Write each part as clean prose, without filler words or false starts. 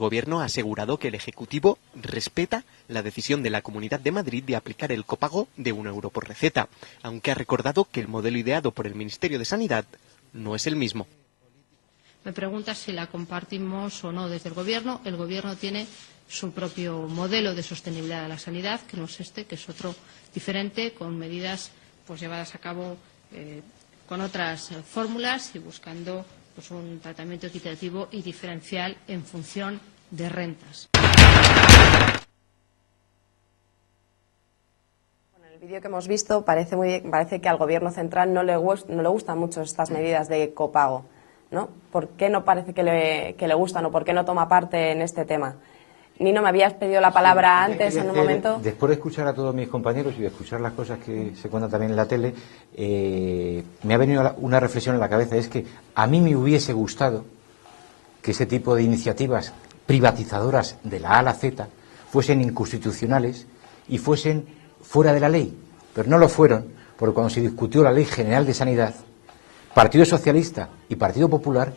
El Gobierno ha asegurado que el Ejecutivo respeta la decisión de la Comunidad de Madrid de aplicar el copago de 1 euro por receta, aunque ha recordado que el modelo ideado por el Ministerio de Sanidad no es el mismo. Me pregunta si la compartimos o no desde el Gobierno. El Gobierno tiene su propio modelo de sostenibilidad de la sanidad, que no es este, que es otro diferente, con medidas pues llevadas a cabo con otras fórmulas y buscando pues un tratamiento equitativo y diferencial en función de rentas. En el vídeo que hemos visto parece que al Gobierno central no le gustan mucho estas medidas de copago, ¿no? ¿Por qué no parece que le gustan o por qué no toma parte en este tema? Nino, me habías pedido la palabra antes en un momento. Después de escuchar a todos mis compañeros y de escuchar las cosas que se cuentan también en la tele, me ha venido una reflexión en la cabeza. Es que a mí me hubiese gustado que ese tipo de iniciativas privatizadoras de la A a la Z fuesen inconstitucionales y fuesen fuera de la ley. Pero no lo fueron, porque cuando se discutió la Ley General de Sanidad, Partido Socialista y Partido Popular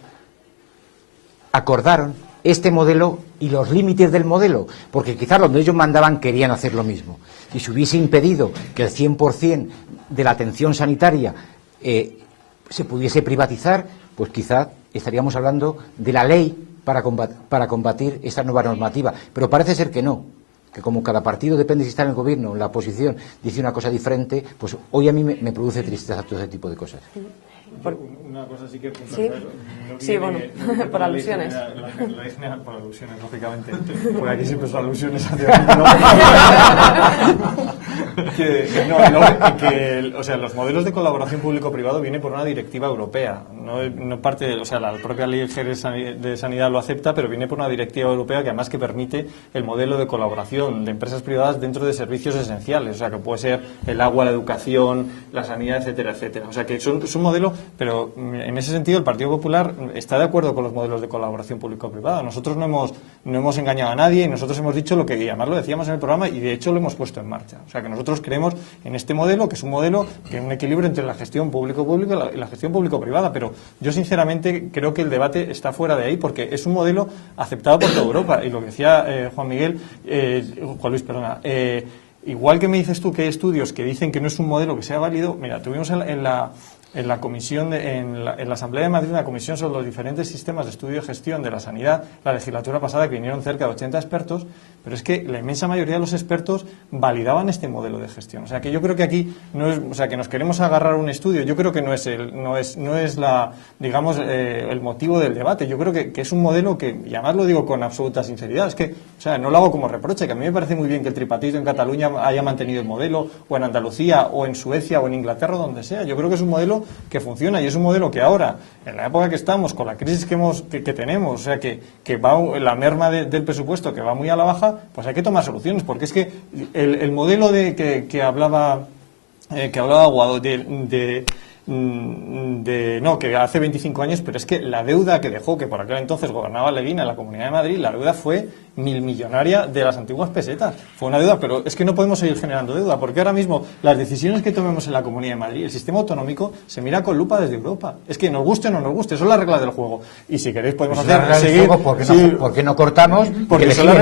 acordaron este modelo y los límites del modelo, porque quizás donde ellos mandaban querían hacer lo mismo. Si se hubiese impedido que el 100% de la atención sanitaria se pudiese privatizar, pues quizás estaríamos hablando de la ley para combatir esta nueva normativa. Pero parece ser que no, que como cada partido depende si está en el gobierno o en la oposición, dice una cosa diferente, pues hoy a mí me produce tristeza todo ese tipo de cosas. Una cosa sí que sí, sí, bueno, por alusiones. Por alusiones, lógicamente. Por aquí siempre son alusiones hacia o sea, los modelos de colaboración público-privado vienen por una directiva europea. No parte, o sea, la propia Ley de Sanidad lo acepta, pero viene por una directiva europea que además que permite el modelo de colaboración de empresas privadas dentro de servicios esenciales. O sea, que puede ser el agua, la educación, la sanidad, etcétera, etcétera. O sea, que es un modelo. Pero en ese sentido el Partido Popular está de acuerdo con los modelos de colaboración público-privada. Nosotros no hemos engañado a nadie y nosotros hemos dicho lo que, y además lo decíamos en el programa y de hecho lo hemos puesto en marcha. O sea que nosotros creemos en este modelo, que es un modelo que es un equilibrio entre la gestión público-pública y la gestión público-privada. Pero yo sinceramente creo que el debate está fuera de ahí porque es un modelo aceptado por toda Europa. Y lo que decía Juan Luis, perdona. Igual que me dices tú que hay estudios que dicen que no es un modelo que sea válido, mira, tuvimos en la comisión, en la Asamblea de Madrid, una comisión sobre los diferentes sistemas de estudio y gestión de la sanidad, la legislatura pasada, que vinieron cerca de 80 expertos, pero es que la inmensa mayoría de los expertos validaban este modelo de gestión. O sea, que yo creo que aquí no es, o sea, que nos queremos agarrar a un estudio, yo creo que no es el motivo del debate. Yo creo que es un modelo que, y además lo digo con absoluta sinceridad, es que, o sea, no lo hago como reproche, que a mí me parece muy bien que el tripartito en Cataluña haya mantenido el modelo, o en Andalucía, o en Suecia, o en Inglaterra, donde sea. Yo creo que es un modelo que funciona y es un modelo que ahora, en la época que estamos, con la crisis que tenemos, o sea, que va la merma del presupuesto que va muy a la baja, pues hay que tomar soluciones, porque es que el modelo que hablaba Aguado que hace 25 años, pero es que la deuda que dejó, que por aquel entonces gobernaba Leguina en la Comunidad de Madrid, la deuda fue millonaria de las antiguas pesetas. Fue una deuda, pero es que no podemos seguir generando deuda, porque ahora mismo las decisiones que tomemos en la Comunidad de Madrid, el sistema autonómico, se mira con lupa desde Europa. Es que nos guste o no nos guste, son las reglas del juego. Y si queréis podemos seguir... ¿Por qué no cortamos? Porque son las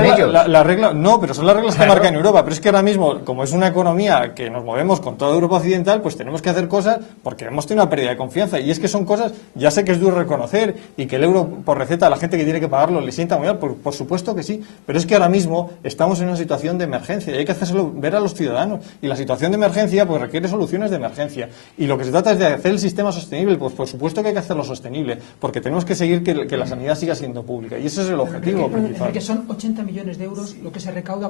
reglas, no, pero son las reglas que marcan Europa. Pero es que ahora mismo, como es una economía que nos movemos con toda Europa occidental, pues tenemos que hacer cosas porque hemos tenido una pérdida de confianza. Y es que son cosas, ya sé que es duro reconocer y que el euro por receta a la gente que tiene que pagarlo le sienta muy mal, por supuesto que sí. Pero es que ahora mismo estamos en una situación de emergencia y hay que hacérselo ver a los ciudadanos. Y la situación de emergencia pues requiere soluciones de emergencia. Y lo que se trata es de hacer el sistema sostenible. Pues por supuesto que hay que hacerlo sostenible, porque tenemos que seguir que la sanidad siga siendo pública. Y ese es el objetivo principal. Que son 80 millones de euros lo que se recauda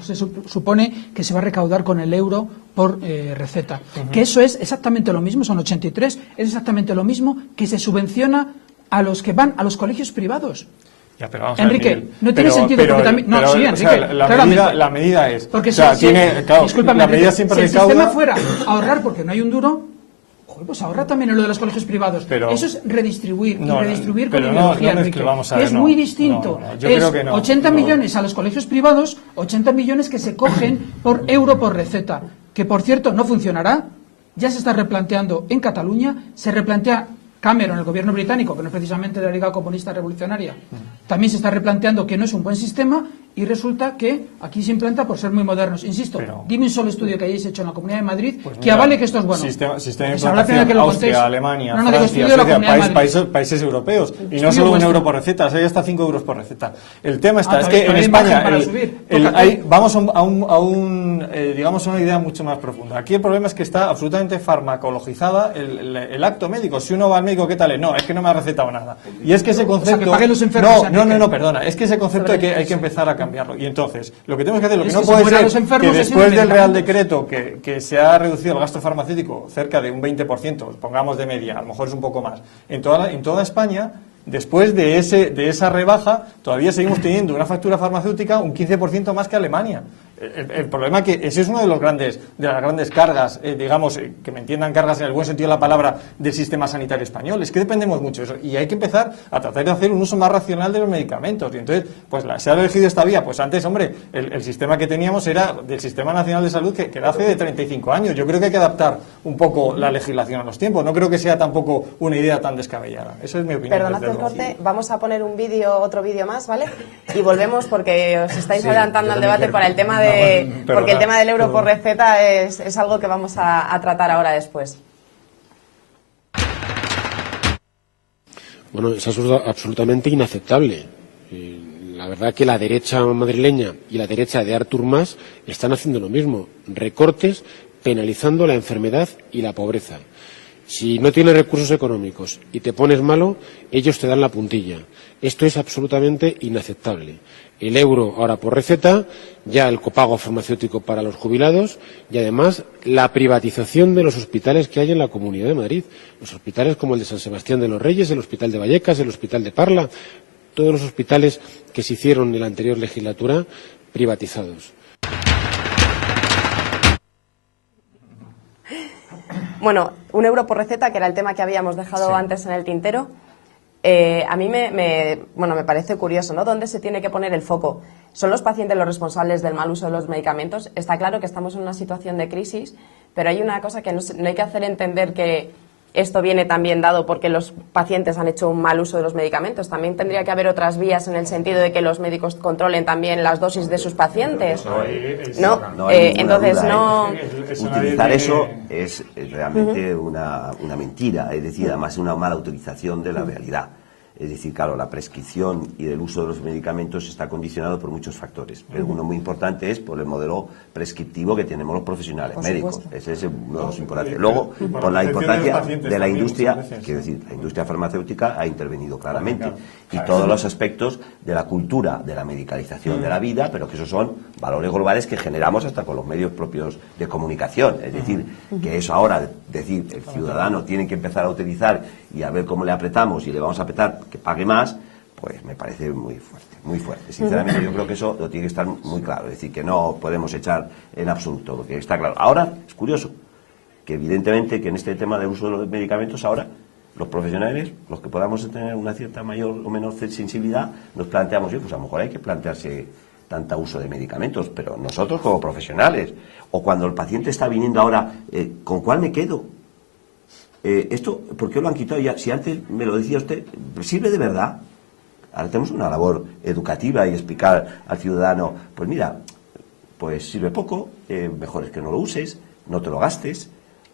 se supone que se va a recaudar con el euro por receta. Que eso es exactamente lo mismo, son 83, es exactamente lo mismo que se subvenciona a los que van a los colegios privados. Ya, pero vamos Enrique, a ver, Miguel, no tiene sentido porque también... No, sí, Enrique, o sea, la medida es... Porque discúlpame, la medida siempre si el recauda... sistema fuera ahorrar porque no hay un duro, pues ahorra también en lo de los colegios privados. Eso es redistribuir, y redistribuir con ideología, Enrique. Es muy distinto. Creo que no. 80 millones a los colegios privados, 80 millones que se cogen por euro por receta, que por cierto no funcionará, ya se está replanteando en Cataluña, se replantea Cameron, el gobierno británico, que no es precisamente de la Liga Comunista Revolucionaria, también se está replanteando que no es un buen sistema, y resulta que aquí se implanta por ser muy modernos. Insisto, dime un solo estudio que hayáis hecho en la Comunidad de Madrid que avale que esto es bueno. Sistema de Se habla primero implantación, que lo Austria, contéis. Alemania, Digo, Francia, estudio de la Suecia, Comunidad de Madrid. países europeos. Y no Estudio solo vuestro. 1 euro por receta, hay hasta 5 euros por receta. El tema está, es que en todavía hay margen España para subir. vamos digamos, a una idea mucho más profunda. Aquí el problema es que está absolutamente farmacologizada el acto médico. Si uno va al médico, ¿qué tal? No, es que no me ha recetado nada. Y es que ese concepto... que paguen los enfermos, No, perdona. Es que ese concepto hay que empezar a cambiarlo. Y entonces, lo que tenemos que hacer, lo que Es no que puede se mueran ser los enfermos que y después sin del Real medicamentos. Decreto que se ha reducido el gasto farmacéutico cerca de un 20%, pongamos de media, a lo mejor es un poco más, en toda España, después de esa rebaja, todavía seguimos teniendo una factura farmacéutica un 15% más que Alemania. El problema es que ese es uno de las grandes cargas, digamos, que me entiendan cargas en el buen sentido de la palabra, del sistema sanitario español. Es que dependemos mucho de eso y hay que empezar a tratar de hacer un uso más racional de los medicamentos. Y entonces, pues se ha elegido esta vía. Pues antes, hombre, el sistema que teníamos era del Sistema Nacional de Salud que era hace de 35 años. Yo creo que hay que adaptar un poco la legislación a los tiempos. No creo que sea tampoco una idea tan descabellada. Esa es mi opinión. Perdonad el corte, vamos a poner otro vídeo más, ¿vale? Y volvemos porque os estáis adelantando al debate para el tema porque el tema del euro por receta es algo que vamos a tratar ahora después. Bueno, es absolutamente inaceptable. La verdad que la derecha madrileña y la derecha de Artur Mas están haciendo lo mismo. Recortes penalizando la enfermedad y la pobreza. Si no tienes recursos económicos y te pones malo, ellos te dan la puntilla. Esto es absolutamente inaceptable. El euro ahora por receta, ya el copago farmacéutico para los jubilados y además la privatización de los hospitales que hay en la Comunidad de Madrid. Los hospitales como el de San Sebastián de los Reyes, el Hospital de Vallecas, el Hospital de Parla, todos los hospitales que se hicieron en la anterior legislatura privatizados. Bueno, 1 euro por receta, que era el tema que habíamos dejado antes en el tintero. A mí me parece curioso, ¿no? ¿Dónde se tiene que poner el foco? ¿Son los pacientes los responsables del mal uso de los medicamentos? Está claro que estamos en una situación de crisis, pero hay una cosa que no hay que hacer entender que esto viene también dado porque los pacientes han hecho un mal uso de los medicamentos. También tendría que haber otras vías en el sentido de que los médicos controlen también las dosis de sus pacientes. Entonces no... Utilizar eso es realmente una mentira, es decir, además es una mala utilización de la realidad. Es decir, claro, la prescripción y el uso de los medicamentos está condicionado por muchos factores, pero uno muy importante es por el modelo prescriptivo que tenemos los profesionales médicos. Ese es uno de los importantes. Luego, por la importancia de la industria, quiero decir, la industria farmacéutica ha intervenido claramente, y todos los aspectos de la cultura de la medicalización de la vida, pero que esos son valores globales que generamos hasta con los medios propios de comunicación. Es decir, que eso ahora, decir, el ciudadano tiene que empezar a utilizar y a ver cómo le apretamos y le vamos a apretar que pague más, pues me parece muy fuerte, muy fuerte. Sinceramente yo creo que eso lo tiene que estar muy claro, es decir, que no podemos echar en absoluto, porque está claro. Ahora, es curioso, que evidentemente que en este tema del uso de los medicamentos ahora, los profesionales, los que podamos tener una cierta mayor o menor sensibilidad, nos planteamos, pues a lo mejor hay que plantearse tanta uso de medicamentos, pero nosotros como profesionales, o cuando el paciente está viniendo ahora, ¿con cuál me quedo? Esto, ¿por qué lo han quitado ya? Si antes me lo decía usted, ¿sirve de verdad? Ahora tenemos una labor educativa y explicar al ciudadano, pues mira, pues sirve poco, mejor es que no lo uses, no te lo gastes,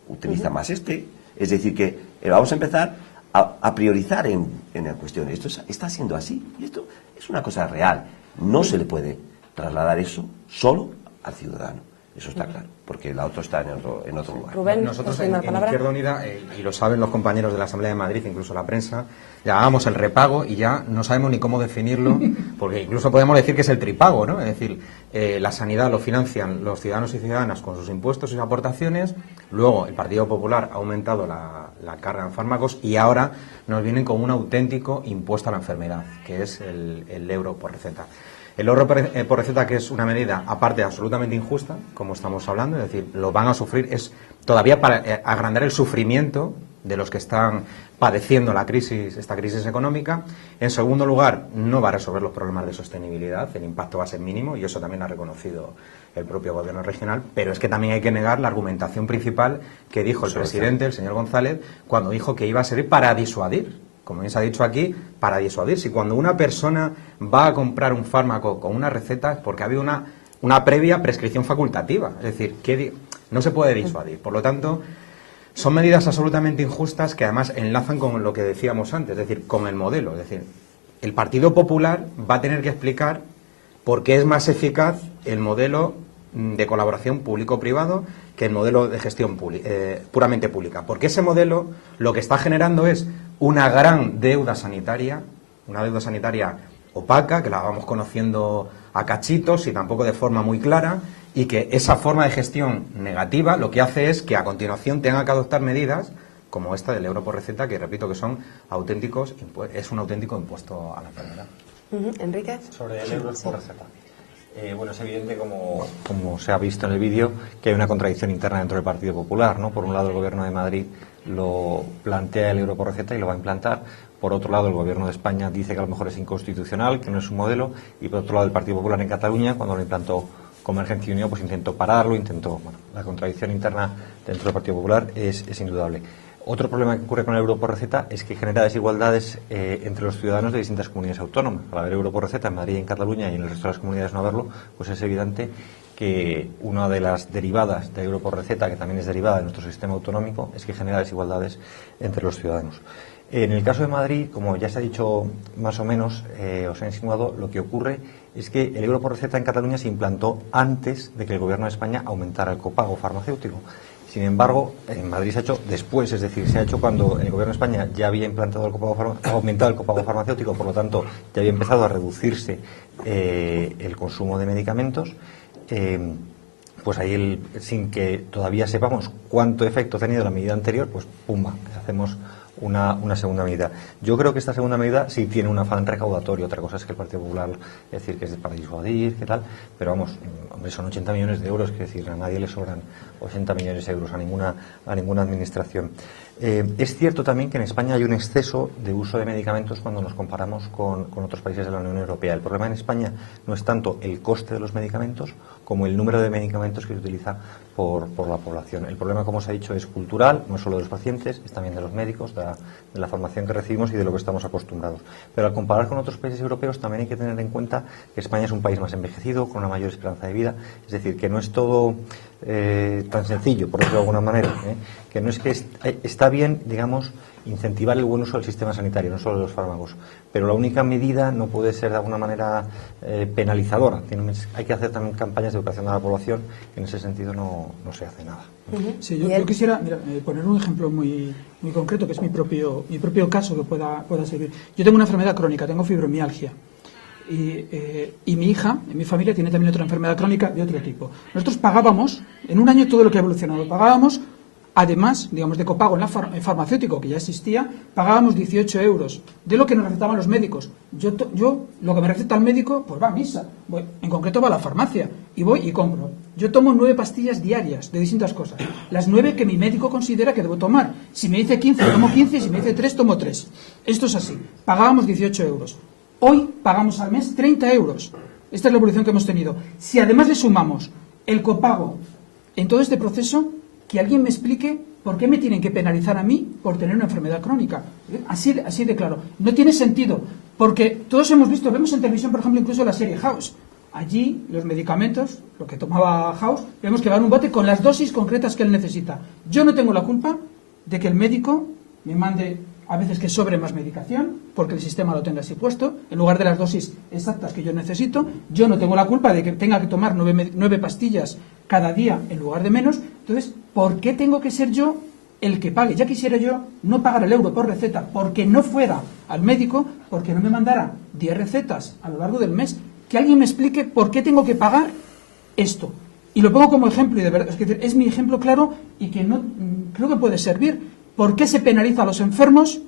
utiliza más este. Es decir, que vamos a empezar a priorizar en la cuestión. Esto está siendo así, y esto es una cosa real. No se le puede trasladar eso solo al ciudadano. Eso está claro, porque la otra está en otro lugar. Rubén, nosotros en Izquierda Unida, y lo saben los compañeros de la Asamblea de Madrid, incluso la prensa, llamábamos el repago y ya no sabemos ni cómo definirlo, porque incluso podemos decir que es el tripago, ¿no? Es decir, la sanidad lo financian los ciudadanos y ciudadanas con sus impuestos y sus aportaciones, luego el Partido Popular ha aumentado la carga en fármacos y ahora nos vienen con un auténtico impuesto a la enfermedad, que es el euro por receta. El euro por receta, que es una medida aparte absolutamente injusta, como estamos hablando, es decir, lo van a sufrir, es todavía para agrandar el sufrimiento de los que están padeciendo esta crisis económica. En segundo lugar, no va a resolver los problemas de sostenibilidad, el impacto va a ser mínimo y eso también lo ha reconocido el propio gobierno regional, pero es que también hay que negar la argumentación principal que dijo el presidente, el señor González, cuando dijo que iba a servir para disuadir. Como bien se ha dicho aquí, para disuadir. Si cuando una persona va a comprar un fármaco con una receta es porque ha habido una previa prescripción facultativa, es decir, que no se puede disuadir. Por lo tanto, son medidas absolutamente injustas que además enlazan con lo que decíamos antes, es decir, con el modelo. Es decir, el Partido Popular va a tener que explicar por qué es más eficaz el modelo de colaboración público-privado que el modelo de gestión puramente pública. Porque ese modelo lo que está generando es una gran deuda sanitaria, una deuda sanitaria opaca, que la vamos conociendo a cachitos y tampoco de forma muy clara, y que esa forma de gestión negativa lo que hace es que a continuación tenga que adoptar medidas como esta del euro por receta, que repito que son es un auténtico impuesto a la enfermedad. Enrique. Sobre el euro por receta. Bueno, es evidente, como se ha visto en el vídeo, que hay una contradicción interna dentro del Partido Popular, ¿no? Por un lado, el Gobierno de Madrid lo plantea el euro por receta y lo va a implantar. Por otro lado, el Gobierno de España dice que a lo mejor es inconstitucional, que no es un modelo. Y por otro lado, el Partido Popular en Cataluña, cuando lo implantó Convergencia y Unió, pues intentó pararlo, la contradicción interna dentro del Partido Popular es indudable. Otro problema que ocurre con el euro por receta es que genera desigualdades entre los ciudadanos de distintas comunidades autónomas. Al haber euro por receta en Madrid, en Cataluña y en el resto de las comunidades no haberlo, pues es evidente que una de las derivadas del euro por receta, que también es derivada de nuestro sistema autonómico, es que genera desigualdades entre los ciudadanos. En el caso de Madrid, como ya se ha dicho más o menos, os he insinuado, lo que ocurre es que el euro por receta en Cataluña se implantó antes de que el Gobierno de España aumentara el copago farmacéutico. Sin embargo, en Madrid se ha hecho después, es decir, se ha hecho cuando el Gobierno de España ya había aumentado el copago farmacéutico, por lo tanto, ya había empezado a reducirse el consumo de medicamentos. Pues ahí, sin que todavía sepamos cuánto efecto ha tenido la medida anterior, pues pumba, hacemos una segunda medida. Yo creo que esta segunda medida sí tiene un afán recaudatorio. Otra cosa es que el Partido Popular decir que es para disuadir, que tal, pero vamos, hombre, son 80 millones de euros, es decir, a nadie le sobran 80 millones de euros, a ninguna administración. Es cierto también que en España hay un exceso de uso de medicamentos cuando nos comparamos con otros países de la Unión Europea. El problema en España no es tanto el coste de los medicamentos como el número de medicamentos que se utiliza por la población. El problema, como se ha dicho, es cultural, no es solo de los pacientes, es también de los médicos, de la formación que recibimos y de lo que estamos acostumbrados. Pero al comparar con otros países europeos también hay que tener en cuenta que España es un país más envejecido, con una mayor esperanza de vida, es decir, que no es todo tan sencillo, por decirlo de alguna manera, que no es que está bien, digamos, incentivar el buen uso del sistema sanitario, no solo de los fármacos, pero la única medida no puede ser de alguna manera penalizadora. Hay que hacer también campañas de educación a la población, que en ese sentido no se hace nada. Sí, yo quisiera poner un ejemplo muy concreto, que es mi propio caso que pueda servir. Yo tengo una enfermedad crónica, tengo fibromialgia. Y mi hija, en mi familia, tiene también otra enfermedad crónica de otro tipo. Nosotros pagábamos, en un año todo lo que ha evolucionado, pagábamos, además, digamos, de copago en el farmacéutico, que ya existía, pagábamos 18 euros de lo que nos recetaban los médicos. Yo lo que me receta el médico, pues va a misa. En concreto va a la farmacia y voy y compro. Yo tomo 9 pastillas diarias de distintas cosas. Las 9 que mi médico considera que debo tomar. Si me dice 15, tomo 15, si me dice 3, tomo 3. Esto es así. Pagábamos 18 euros. Hoy pagamos al mes 30 euros. Esta es la evolución que hemos tenido. Si además le sumamos el copago en todo este proceso, que alguien me explique por qué me tienen que penalizar a mí por tener una enfermedad crónica. Así de claro. No tiene sentido, porque todos vemos en televisión, por ejemplo, incluso la serie House. Allí, los medicamentos, lo que tomaba House, vemos que va en un bote con las dosis concretas que él necesita. Yo no tengo la culpa de que el médico me mande a veces que sobre más medicación, porque el sistema lo tenga así puesto, en lugar de las dosis exactas que yo necesito. Yo no tengo la culpa de que tenga que tomar 9 pastillas cada día en lugar de menos. Entonces, ¿por qué tengo que ser yo el que pague? Ya quisiera yo no pagar el euro por receta, porque no fuera al médico, porque no me mandara 10 recetas a lo largo del mes. Que alguien me explique por qué tengo que pagar esto. Y lo pongo como ejemplo, y de verdad, es mi ejemplo claro y que no creo que puede servir. ¿Por qué se penaliza a los enfermos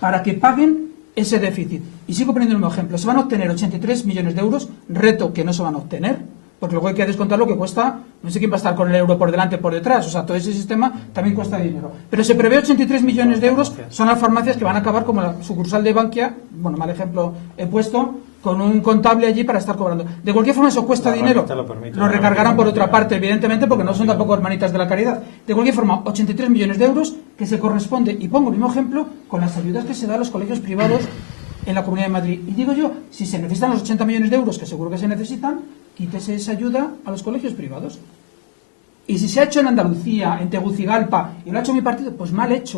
para que paguen ese déficit? Y sigo poniendo el mismo ejemplo. Se van a obtener 83 millones de euros, reto que no se van a obtener, porque luego hay que descontar lo que cuesta, no sé quién va a estar con el euro por delante o por detrás, o sea, todo ese sistema también cuesta dinero. Pero se prevé 83 millones de euros, son las farmacias que van a acabar como la sucursal de Bankia, bueno, mal ejemplo he puesto, con un contable allí para estar cobrando. De cualquier forma eso cuesta dinero, lo recargarán por otra parte, evidentemente, porque no son tampoco hermanitas de la caridad. De cualquier forma, 83 millones de euros que se corresponde, y pongo el mismo ejemplo, con las ayudas que se dan a los colegios privados en la Comunidad de Madrid. Y digo yo, si se necesitan los 80 millones de euros, que seguro que se necesitan, quítese esa ayuda a los colegios privados. Y si se ha hecho en Andalucía, en Tegucigalpa, y lo ha hecho mi partido, pues mal hecho.